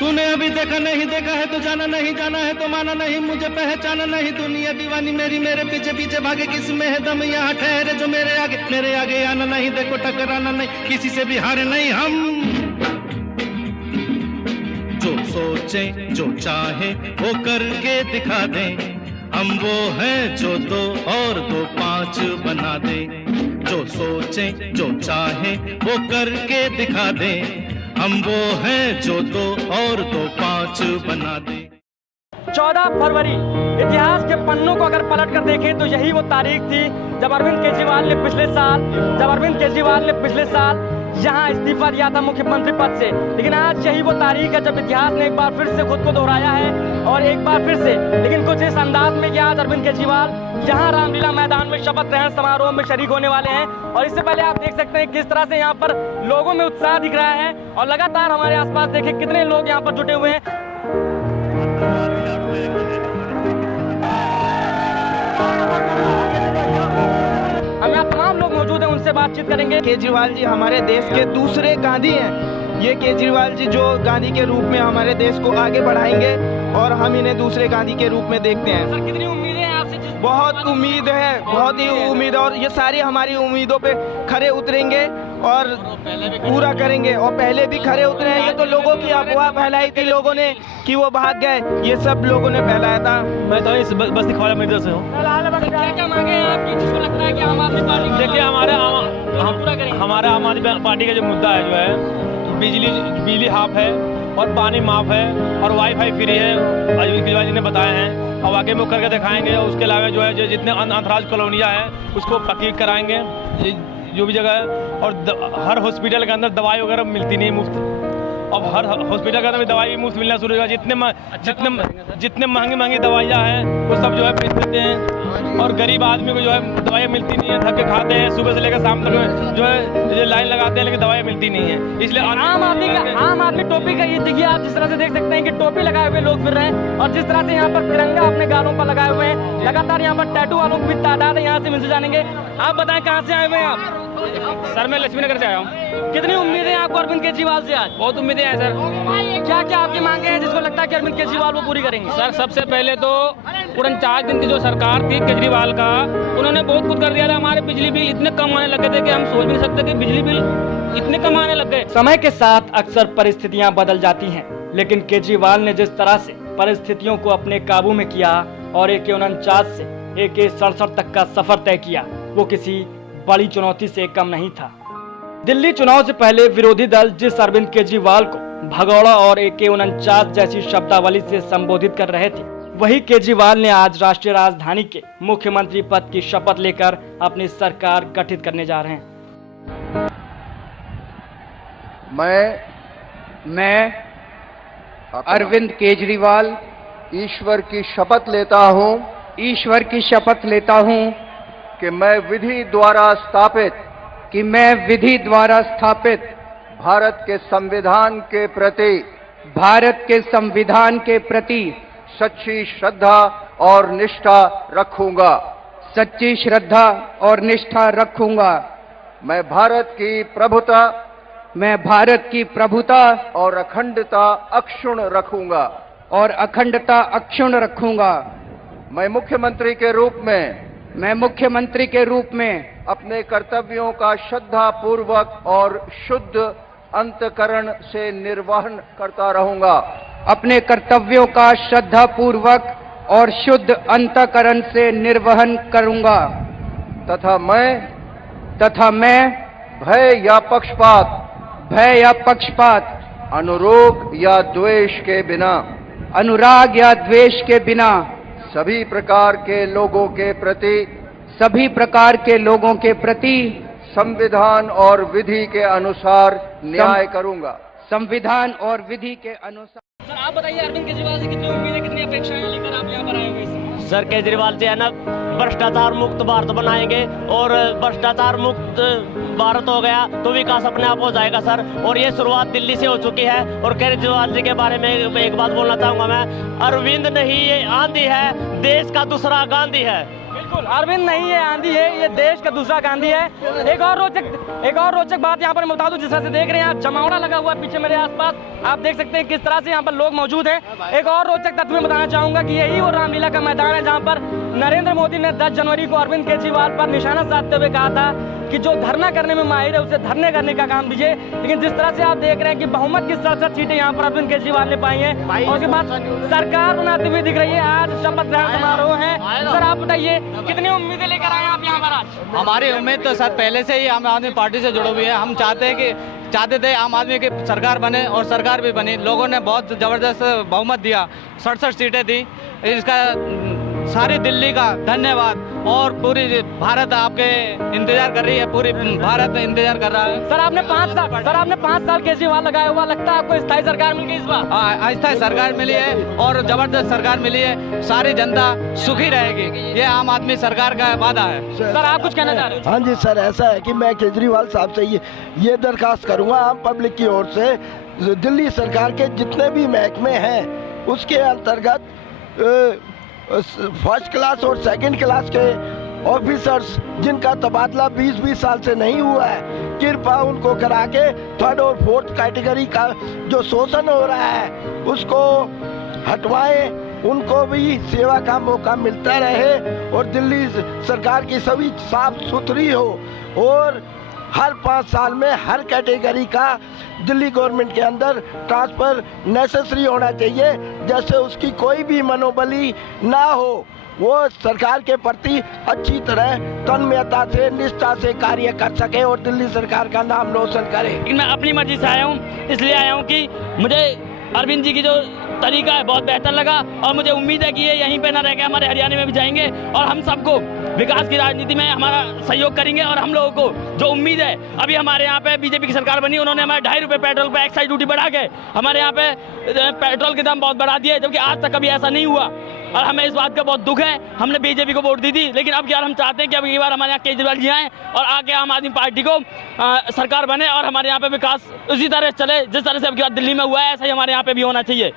तूने अभी देखा नहीं देखा है तो जाना नहीं जाना है तो माना नहीं, मुझे पहचाना नहीं, दुनिया दीवानी मेरी मेरे पीछे पीछे भागे, किसी में है दम यहाँ ठहरे जो मेरे आगे आना नहीं, देखो टकराना नहीं, किसी से भी हारे नहीं हम। जो सोचे जो चाहे वो करके दिखा दे, हम वो हैं जो 2 और 2 5 बना दे। जो सोचे जो चाहे वो करके दिखा दे, हम वो हैं जो 2 और 2 5 बना दे। 14 फरवरी इतिहास के पन्नों को अगर पलट कर देखें तो यही वो तारीख थी जब अरविंद केजरीवाल ने पिछले साल यहाँ इस्तीफा दिया था मुख्यमंत्री पद से। लेकिन आज यही वो तारीख है जब इतिहास ने एक बार फिर से खुद को दोहराया है और एक बार फिर से, लेकिन कुछ इस अंदाज में कि आज अरविंद केजरीवाल यहाँ रामलीला मैदान में शपथ ग्रहण समारोह में शरीक होने वाले हैं। और इससे पहले आप देख सकते हैं किस तरह से यहाँ पर लोगों में उत्साह दिख रहा है और लगातार हमारे आसपास देखिए कितने लोग यहाँ पर जुटे हुए हैं। हम यहाँ तमाम लोग मौजूद हैं, उनसे बातचीत करेंगे। केजरीवाल जी हमारे देश के दूसरे गांधी हैं। ये केजरीवाल जी जो गांधी के रूप में हमारे देश को आगे बढ़ाएंगे और हम इन्हें दूसरे गांधी के रूप में देखते हैं। सर, कितनी उम्मीदें हैं आपसे? बहुत उम्मीद है, बहुत ही उम्मीद है और ये सारी हमारी उम्मीदों पे खरे उतरेंगे और पूरा करेंगे। और पहले भी खरे उतरे हैं। ये तो लोगों की अफवाह फैलाई थी लोगों ने कि वो भाग गए, ये सब लोगों ने फैलाया था। मैं तो इस बस्ती ख्वाजा मस्जिद से हूँ। क्या मांगे हैं आपकी, जिसको लगता है कि आम आदमी पार्टी? देखिए हमारा आम आदमी पार्टी का जो मुद्दा है जो है बिजली हाफ है और पानी माफ है और वाईफाई फ्री है, अरविंद केजरीवाल जी ने बताए हैं। और वाकई में करके दिखाएंगे। उसके अलावा जो है जो जितने अंतराज कॉलोनियाँ हैं उसको पक्की कराएंगे जो भी जगह है। और हर हॉस्पिटल के अंदर दवाई वगैरह मिलती नहीं मुफ्त। अब हर हॉस्पिटल के अंदर भी दवाई भी मुफ्त मिलना शुरू होगा। जितने महंगी दवाइयाँ हैं वो सब जो है बेच देते हैं और गरीब आदमी को जो है दवाइयाँ मिलती नहीं है। थके खाते हैं, सुबह से लेकर शाम तक जो है लाइन लगाते हैं लेकिन दवाइयाँ मिलती नहीं है। इसलिए आम आदमी टोपी का ये देखिए, आप जिस तरह से देख सकते हैं कि टोपी लगाए हुए लोग फिर रहे हैं और जिस तरह से यहाँ पर तिरंगा अपने गालों पर लगाए हुए हैं। लगातार यहाँ पर टैटू वालों की भी तादाद है, यहाँ से मिलते जानेंगे। आप बताएं कहाँ से आए हुए हैं आप? सर मैं लक्ष्मी नगर से आया हूँ। कितनी उम्मीदें हैं आपको अरविंद केजरीवाल से आज? बहुत उम्मीदें हैं सर। क्या क्या आपकी मांगे हैं जिसको लगता है कि अरविंद केजरीवाल वो पूरी करेंगे? सर सबसे पहले तो 49 दिन की जो सरकार थी केजरीवाल का, उन्होंने बहुत कुछ कर दिया था। हमारे बिजली बिल इतने कम आने लगे थे कि हम सोच भी नहीं सकते कि बिजली बिल इतने कम आने लग गए। समय के साथ अक्सर परिस्थितियां बदल जाती हैं, लेकिन केजरीवाल ने जिस तरह से परिस्थितियों को अपने काबू में किया और AK-49 से AK-67 तक का सफर तय किया, वो किसी बड़ी चुनौती से कम नहीं था। दिल्ली चुनाव से पहले विरोधी दल जिस अरविंद केजरीवाल को भगौड़ा और AK-49 जैसी शब्दावली से संबोधित कर रहे थे, वही केजरीवाल ने आज राष्ट्रीय राजधानी के मुख्यमंत्री पद की शपथ लेकर अपनी सरकार गठित करने जा रहे हैं। मैं अरविंद केजरीवाल ईश्वर की शपथ लेता हूं कि मैं विधि द्वारा स्थापित भारत के संविधान के प्रति सच्ची श्रद्धा और निष्ठा रखूंगा। मैं भारत की प्रभुता और अखंडता अक्षुण्ण रखूंगा। मैं मुख्यमंत्री के रूप में अपने कर्तव्यों का श्रद्धापूर्वक और शुद्ध अंतःकरण से निर्वहन करता रहूंगा। तथा मैं भय या पक्षपात, अनुराग या द्वेष के बिना सभी प्रकार के लोगों के प्रति संविधान और विधि के अनुसार न्याय करूंगा। सर आप बताइए, अरविंद केजरीवाल से कितनी उम्मीदें, कितनी अपेक्षाएं लेकर आप यहाँ पर आए हुए हैं? सर केजरीवाल से है ना भ्रष्टाचार मुक्त भारत बनाएंगे और भ्रष्टाचार मुक्त भारत हो गया तो विकास अपने आप हो जाएगा सर। और ये शुरुआत दिल्ली से हो चुकी है। और केजरीवाल जी के बारे में एक बात बोलना चाहूंगा मैं, अरविंद नहीं ये आंधी है, देश का दूसरा गांधी है। बिल्कुल, अरविंद नहीं है आंधी है, ये देश का दूसरा गांधी है। एक और रोचक बात यहाँ पर मैं बता दूं, जिस तरह से देख रहे हैं आप, जमावड़ा लगा हुआ है पीछे मेरे आसपास, आप देख सकते हैं किस तरह से यहाँ पर लोग मौजूद हैं। एक और रोचक तथ्य मैं बताना चाहूंगा कि यही वो रामलीला का मैदान है जहाँ पर नरेंद्र मोदी ने 10 जनवरी को अरविंद केजरीवाल पर निशाना साधते हुए कहा था कि जो धरना करने में माहिर है उसे धरने करने का काम दीजिए। लेकिन जिस तरह से आप देख रहे हैं कि बहुमत की 67 सीटें यहाँ पर अरविंद केजरीवाल ने पाई हैं और उसके बाद सरकार बनाते हुए दिख रही है। आज शपथ ग्रहण समारोह है, सर आप बताइए कितनी उम्मीदें लेकर आए आप यहाँ पर आज? हमारी उम्मीद तो सर पहले से ही आम आदमी पार्टी से जुड़े हुए हैं। हम चाहते थे आम आदमी की सरकार बने और सरकार भी बनी। लोगों ने बहुत ज़बरदस्त बहुमत दिया, 67 सीटें दी। इसका सारी दिल्ली का धन्यवाद और पूरी भारत आपके इंतजार कर रही है, पूरी भारत इंतजार कर रहा है। सर आपने 5 साल केजरीवाल लगाया हुआ, लगता है आपको स्थायी सरकार मिल गई इस बार? हाँ, स्थायी सरकार मिली है और जबरदस्त सरकार मिली है। सारी जनता सुखी रहेगी, ये आम आदमी सरकार का वादा है। सर आप कुछ कहना चाह रहे हैं? हाँ जी सर, ऐसा है कि मैं केजरीवाल साहब से ये दरखास्त करूँगा आम पब्लिक की ओर से, दिल्ली सरकार के जितने भी महकमे हैं उसके अंतर्गत फर्स्ट क्लास और सेकंड क्लास के ऑफिसर्स जिनका तबादला 20-20 साल से नहीं हुआ है, कृपया उनको करा के थर्ड और फोर्थ कैटेगरी का जो शोषण हो रहा है उसको हटवाएं, उनको भी सेवा का मौका मिलता रहे और दिल्ली सरकार की सभी साफ सुथरी हो और हर 5 साल में हर कैटेगरी का दिल्ली गवर्नमेंट के अंदर ट्रांसफर नेसेसरी होना चाहिए, जैसे उसकी कोई भी मनोबली ना हो, वो सरकार के प्रति अच्छी तरह तन्मयता से निष्ठा से कार्य कर सके और दिल्ली सरकार का नाम रोशन करे। मैं अपनी मर्जी से आया हूँ, इसलिए आया हूँ कि मुझे अरविंद जी की जो तरीका है बहुत बेहतर लगा और मुझे उम्मीद है कि ये यहीं पे ना रह के हमारे हरियाणा में भी जाएंगे और हम सबको विकास की राजनीति में हमारा सहयोग करेंगे। और हम लोगों को जो उम्मीद है, अभी हमारे यहाँ पे बीजेपी की सरकार बनी, उन्होंने हमारे 2.5 रुपये पेट्रोल पे एक्साइज ड्यूटी बढ़ा के हमारे यहाँ पे पेट्रोल के दाम बहुत बढ़ा दिए, जबकि आज तक कभी ऐसा नहीं हुआ और हमें इस बात का बहुत दुख है। हमने बीजेपी को वोट दी थी, लेकिन अब यार हम चाहते हैं कि अब एक बार हमारे यहाँ केजरीवाल जी आएँ और आके आम आदमी पार्टी को सरकार बने और हमारे यहाँ पे विकास उसी तरह चले जिस तरह से अब की बार दिल्ली में हुआ है, ऐसा ही हमारे यहाँ पे भी होना चाहिए।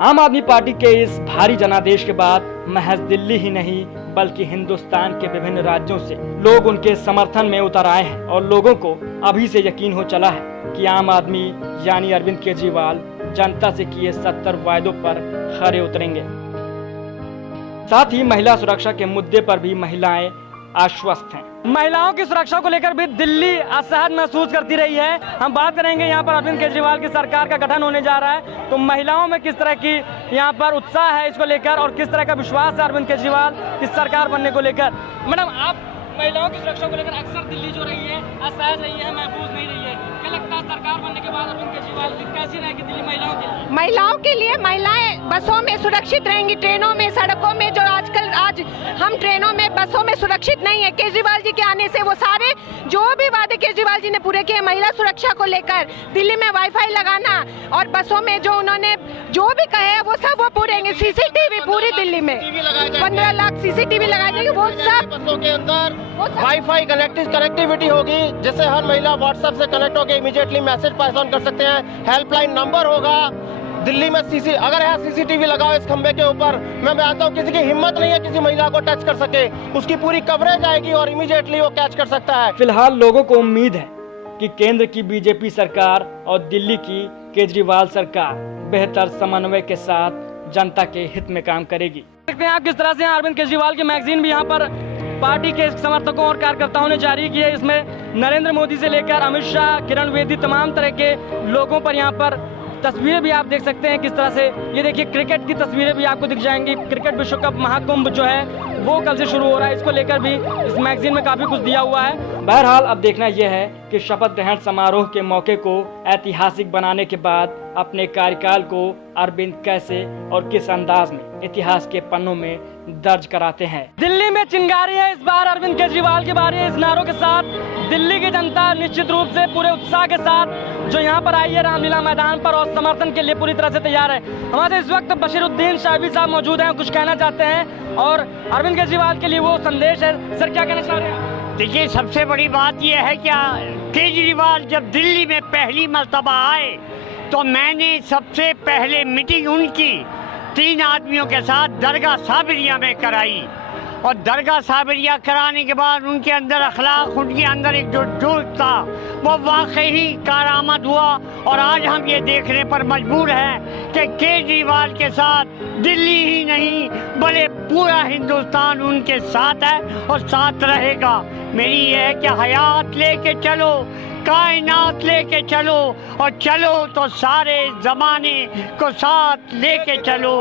आम आदमी पार्टी के इस भारी जनादेश के बाद महज दिल्ली ही नहीं बल्कि हिंदुस्तान के विभिन्न राज्यों से लोग उनके समर्थन में उतर आए हैं और लोगों को अभी से यकीन हो चला है कि आम आदमी यानी अरविंद केजरीवाल जनता से किए 70 वायदों पर खरे उतरेंगे। साथ ही महिला सुरक्षा के मुद्दे पर भी महिलाएं आश्वस्त हैं। महिलाओं की सुरक्षा को लेकर भी दिल्ली असहज महसूस करती रही है। हम बात करेंगे यहाँ पर अरविंद केजरीवाल की सरकार का गठन होने जा रहा है, तो महिलाओं में किस तरह की यहाँ पर उत्साह है इसको लेकर और किस तरह का विश्वास है अरविंद केजरीवाल की सरकार बनने को लेकर। मैडम, आप महिलाओं की सुरक्षा को लेकर अक्सर दिल्ली जो रही है असहज रही है, महफूज नहीं रही है, क्या लगता है सरकार बनने के बाद अरविंद केजरीवाल कैसी रहेगी दिल्ली महिलाओं के लिए? महिलाएं बसों में सुरक्षित रहेंगी, ट्रेनों में, सड़कों में। जो आज हम ट्रेनों में, बसों में सुरक्षित नहीं है। केजरीवाल जी के आने से वो सारे जो भी वादे केजरीवाल जी ने पूरे किए महिला सुरक्षा को लेकर, दिल्ली में वाईफाई लगाना और बसों में जो उन्होंने जो भी कहे वो सब वो पूरे। सीसीटीवी पूरी दिल्ली में 15 लाख सीसीटीवी लगाए जाएंगे, वो सब बसों के अंदर वाईफाई कनेक्टिविटी होगी, जिससे हर महिला व्हाट्सएप से कनेक्ट होकर इमीडिएटली मैसेज पास ऑन कर सकते हैं। हेल्पलाइन नंबर होगा दिल्ली में। अगर यहाँ सीसीटीवी लगाओ इस खंबे के ऊपर, मैं जानता हूँ किसी की हिम्मत नहीं है किसी महिला को टच कर सके, उसकी पूरी कवरेज आएगी और इमीडिएटली वो कैच कर सकता है। फिलहाल लोगों को उम्मीद है कि केंद्र की बीजेपी सरकार और दिल्ली की केजरीवाल सरकार बेहतर समन्वय के साथ जनता के हित में काम करेगी। देखते हैं आप किस तरह से अरविंद केजरीवाल की मैगजीन भी यहाँ पर पार्टी के समर्थकों और कार्यकर्ताओं ने जारी की है। इसमें नरेंद्र मोदी से लेकर अमित शाह, किरण बेदी, तमाम तरह के लोगों पर यहाँ पर तस्वीरें भी आप देख सकते हैं किस तरह से। ये देखिए क्रिकेट की तस्वीरें भी आपको दिख जाएंगी। क्रिकेट विश्व कप महाकुंभ जो है वो कल से शुरू हो रहा है, इसको लेकर भी इस मैगजीन में काफी कुछ दिया हुआ है। बहरहाल अब देखना यह है कि शपथ ग्रहण समारोह के मौके को ऐतिहासिक बनाने के बाद अपने कार्यकाल को अरविंद कैसे और किस अंदाज में इतिहास के पन्नों में दर्ज कराते हैं। दिल्ली में चिंगारी है, इस बार अरविंद केजरीवाल की बारी है। इस नारों के साथ दिल्ली की जनता निश्चित रूप से पूरे उत्साह के साथ जो यहाँ पर आई है रामलीला मैदान पर और समर्थन के लिए पूरी तरह से तैयार है। हमारे इस वक्त बशीरुद्दीन शाहवी साहब मौजूद हैं, कुछ कहना चाहते हैं और अरविंद केजरीवाल के लिए वो संदेश है। सर क्या कहना चाह रहे हैं? देखिए, सबसे बड़ी बात यह है क्या केजरीवाल जब दिल्ली में पहली मर्तबा आए तो मैंने सबसे पहले मीटिंग उनकी 3 आदमियों के साथ दरगाह साबरिया में कराई और दरगाह साबरिया कराने के बाद उनके अंदर अखलाक, उनके अंदर एक जो जोश था वो वाकई ही कारआमद हुआ। और आज हम ये देखने पर मजबूर हैं कि केजरीवाल के साथ दिल्ली ही नहीं बल्कि पूरा हिंदुस्तान उनके साथ है और साथ रहेगा। मेरी ये है कि हयात लेके चलो, कायनात लेके चलो और चलो तो सारे जमाने को साथ लेके चलो।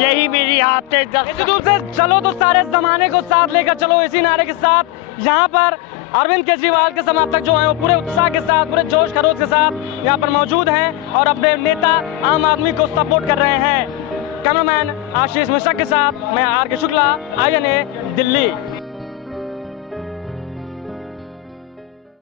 यही मेरी आपसे चलो तो सारे जमाने को साथ लेकर चलो, इसी नारे के साथ यहाँ पर अरविंद केजरीवाल के समर्थक जो हैं वो पूरे उत्साह के साथ, पूरे जोश खरोश के साथ यहाँ पर मौजूद हैं और अपने नेता आम आदमी को सपोर्ट कर रहे हैं। कैमरामैन आशीष मिश्रा के साथ मैं आर के शुक्ला, INA दिल्ली।